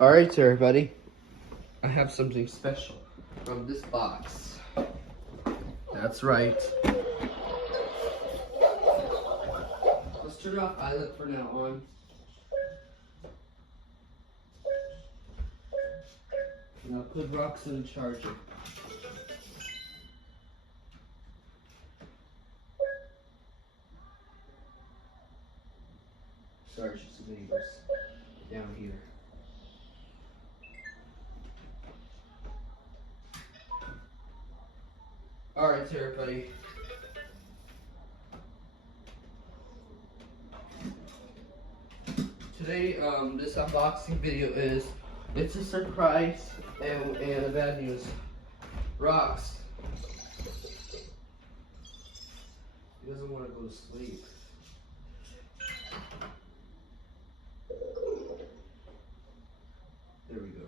Alright, everybody. I have something special from this box. That's right. Let's turn off Pilot for now on. And I'll put rocks in the charger. Sorry, it's just the neighbors down here. Alright, everybody. Today, this unboxing video it's a surprise and the bad news. Rocks. He doesn't want to go to sleep. There we go.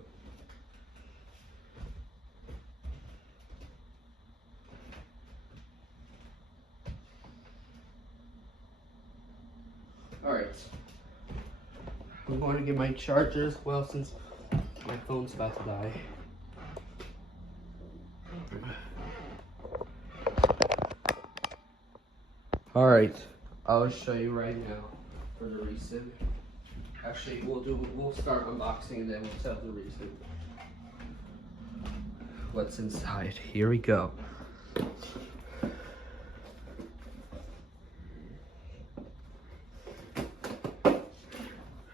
Alright. I'm going to get my charger as well since my phone's about to die. Alright, I'll show you right now for the reason. Actually, we'll start unboxing and then we'll tell the reason. What's inside? Here we go.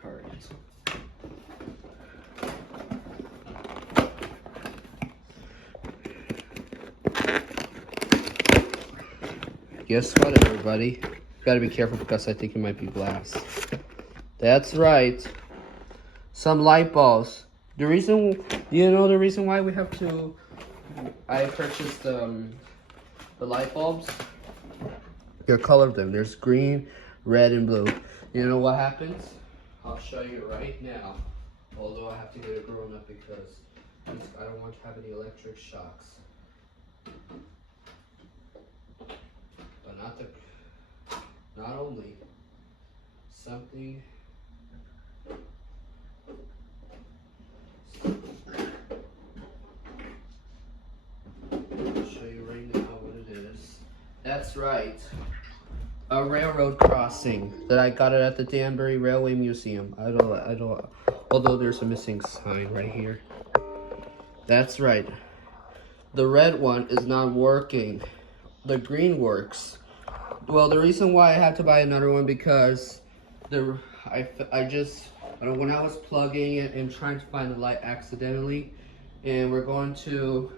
Alright. Guess what, everybody? Gotta be careful because I think it might be glass. That's right. Some light bulbs. The reason, you know the reason why we have to, I purchased the light bulbs? They're color of them. There's green, red, and blue. You know what happens? I'll show you right now. Although I have to get a grown up because I don't want to have any electric shocks. But not only something. I'll show you right now what it is. That's right. A railroad crossing that I got it at the Danbury Railway Museum. I don't, although there's a missing sign right here. That's right. The red one is not working. The green works. Well, the reason why I had to buy another one because when I was plugging it and trying to find the light accidentally, and we're going to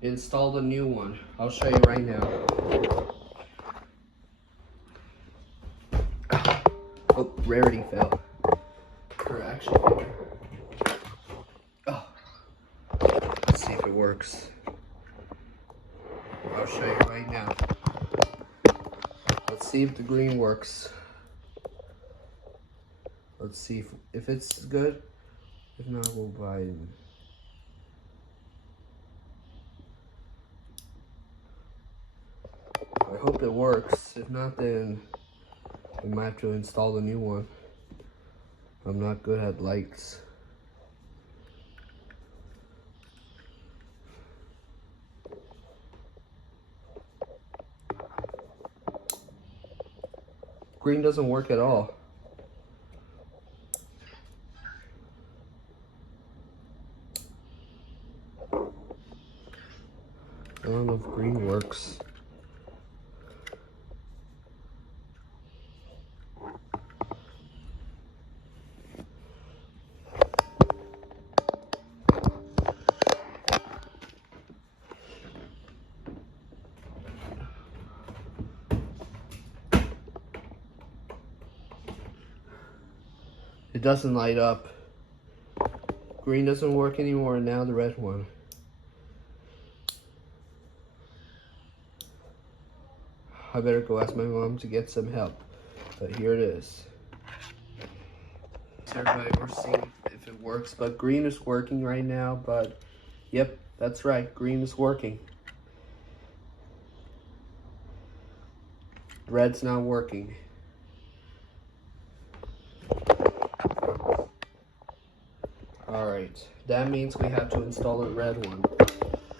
install the new one. I'll show you right now. Oh, rarity fell. Or actually, oh, let's see if it works. I'll show you right now. Let's see if the green works. Let's see if it's good. If not, we'll buy it. I hope it works. If not, then we might have to install the new one. I'm not good at lights. Green doesn't work at all. I don't know if green works. It doesn't light up. Green doesn't work anymore, and now the red one. I better go ask my mom to get some help. But here it is. Everybody, we're seeing if it works. But green is working right now. But yep, that's right. Green is working. Red's not working. Alright, that means we have to install a red one.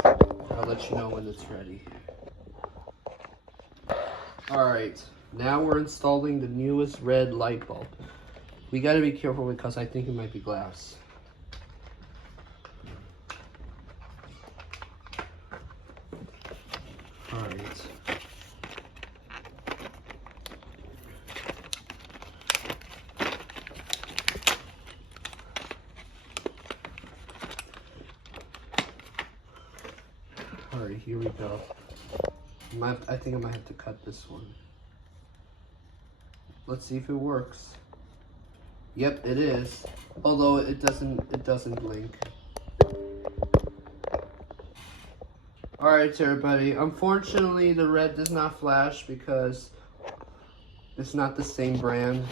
I'll let you know when it's ready. Alright, now we're installing the newest red light bulb. We gotta be careful because I think it might be glass. Alright. Alright, here we go. I think I might have to cut this one. Let's see if it works. Yep, it is. Although it doesn't blink. Alright everybody, unfortunately the red does not flash because it's not the same brand.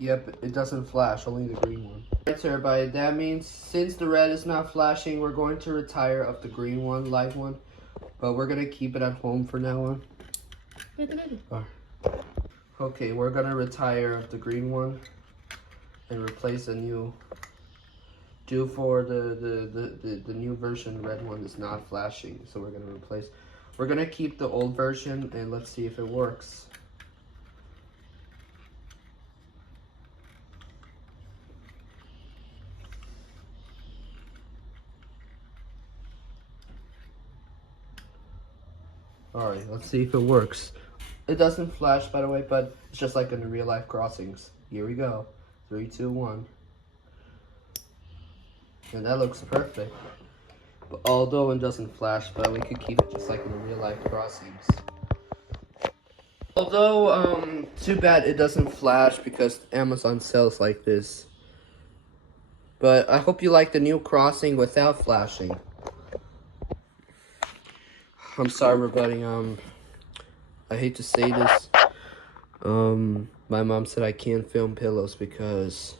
Yep, it doesn't flash, only the green one. Alright everybody, that means since the red is not flashing, we're going to retire of the green one, light one. But we're going to keep it at home for now on. Okay, we're going to retire of the green one and replace a new. Due for the new version, red one is not flashing, so we're going to replace. We're going to keep the old version and let's see if it works. Alright, let's see if it works. It doesn't flash, by the way, but it's just like in the real life crossings. Here we go. 3, 2, 1. And that looks perfect. But although it doesn't flash, but we could keep it just like in the real life crossings. Although, too bad it doesn't flash because Amazon sells like this. But I hope you like the new crossing without flashing. I'm sorry everybody, I hate to say this. My mom said I can't film pillows because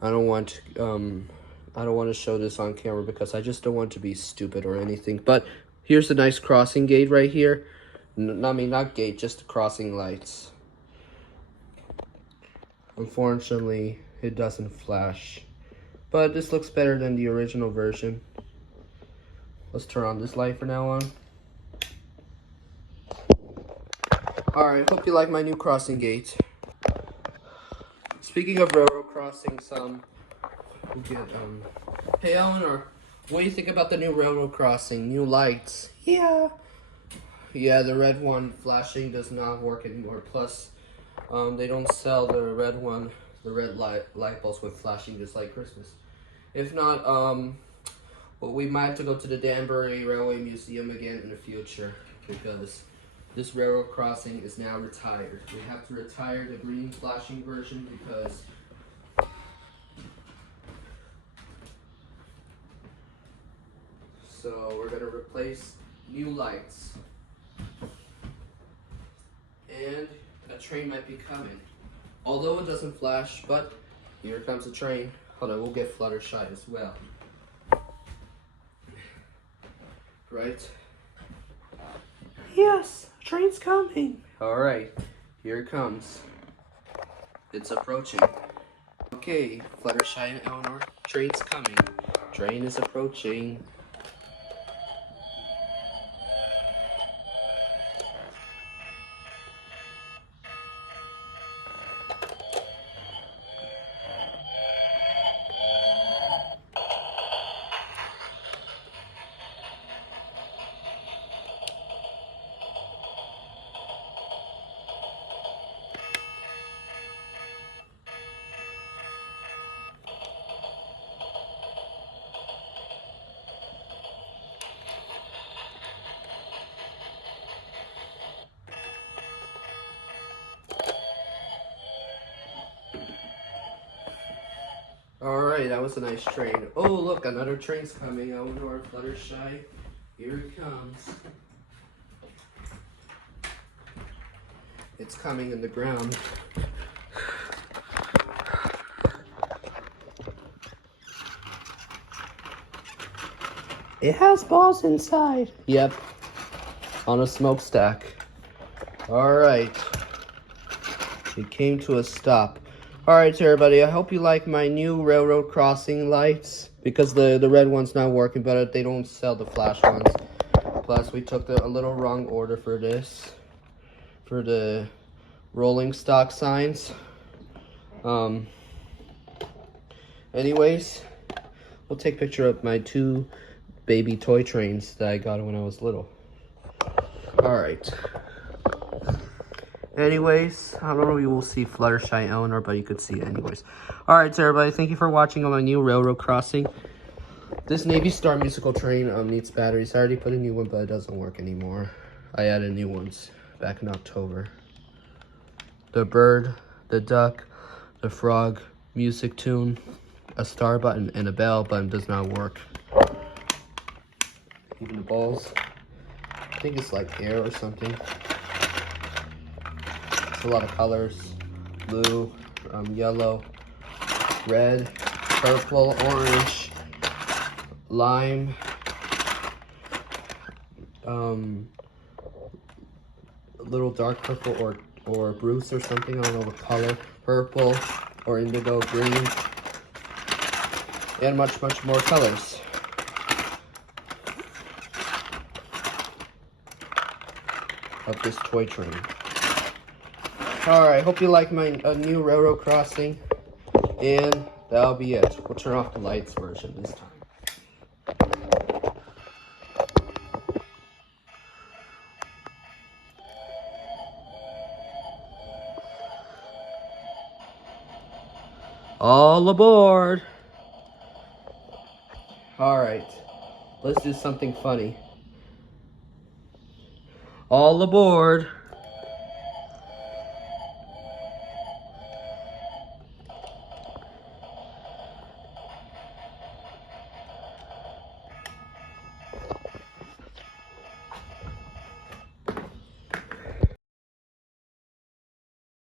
I don't want to show this on camera because I just don't want to be stupid or anything. But here's the nice crossing gate right here. I mean, not gate, just the crossing lights. Unfortunately, it doesn't flash. But this looks better than the original version. Let's turn on this light for now on. Alright, hope you like my new crossing gate. Speaking of railroad crossings, hey Elinor, what do you think about the new railroad crossing? New lights? Yeah, the red one flashing does not work anymore. Plus, they don't sell the red one, the red light bulbs with flashing just like Christmas. If not, well, we might have to go to the Danbury Railway Museum again in the future because this railroad crossing is now retired. We have to retire the green flashing version because so we're going to replace new lights. And a train might be coming. Although it doesn't flash, but here comes the train. Hold on, we'll get Fluttershy as well. Right? Yes, train's coming. Alright, here it comes. It's approaching. Okay, Fluttershy and Elinor, train's coming. Train is approaching. Alright, that was a nice train. Oh, look, another train's coming. Elinor, Fluttershy. Here it comes. It's coming in the ground. It has balls inside. Yep. On a smokestack. Alright. It came to a stop. Alright, so everybody, I hope you like my new railroad crossing lights, because the red one's not working, but they don't sell the flash ones. Plus, we took a little wrong order for this, for the rolling stock signs. Anyways, we'll take a picture of my 2 baby toy trains that I got when I was little. Alright. Anyways, I don't know if you will see Fluttershy Elinor, but you could see it anyways. Alright, so everybody, thank you for watching on my new railroad crossing. This Navy Star musical train needs batteries. I already put a new one, but it doesn't work anymore. I added new ones back in October. The bird, the duck, the frog, music tune, a star button, and a bell button does not work. Even the balls. I think it's like air or something. It's a lot of colors. Blue, yellow, red, purple, orange, lime, a little dark purple or Bruce or something, I don't know what color, purple or indigo green, and much more colors. Of this toy train. Alright, hope you like my new railroad crossing, and that'll be it. We'll turn off the lights version this time. All aboard! Alright, let's do something funny. All aboard!